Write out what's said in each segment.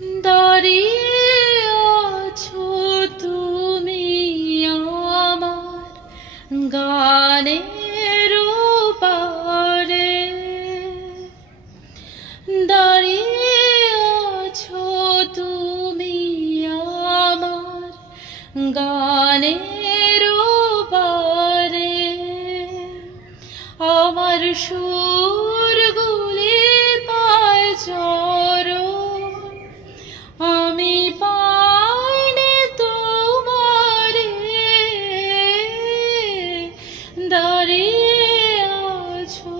দাঁড়িয়ে আছো তুমি আমার গানের পারে, দাঁড়িয়ে আছো তুমি আমার গানের পারে। আমার সুরগুলি পায় চরণ, আমি পাইনি তোমারে। দাঁড়িয়ে আছো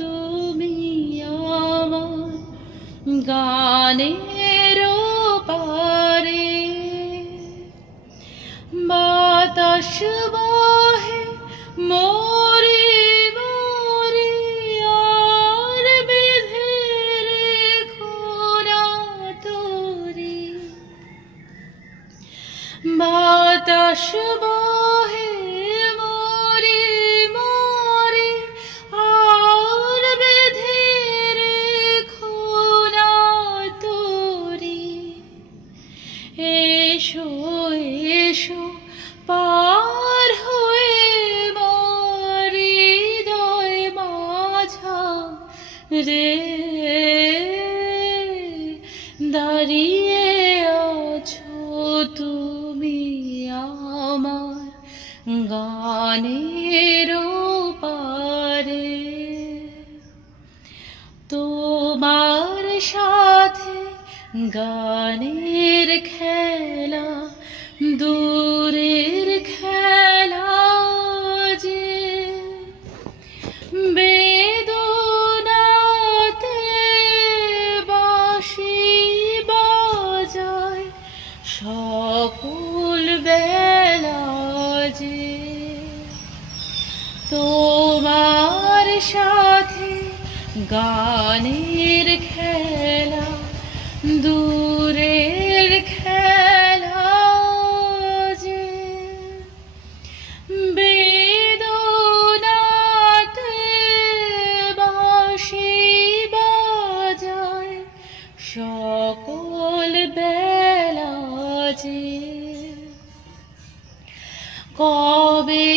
তুমি আমার গানের পারে। বাতাস বহে মরি মরি আর বেঁধে রেখো না তরি। বাতাস বহে মরি মরি আর বেঁধে রেখো না তরি। এসো এসো পার হয়ে মোর হৃদয় মাঝারে, দাঁড়িয়ে আছো তুমি আমার গানের পারে। তোমার সাথে গানের খেলা দূরের খেলা যে, বেদনাতে বাঁশি বাজায় সকল বেলা যে। তোমার সাথে গানের খেলা দূরের খেলা যে, বেদনাতে বাঁশি বাজায় সকল বেলা যে। কবে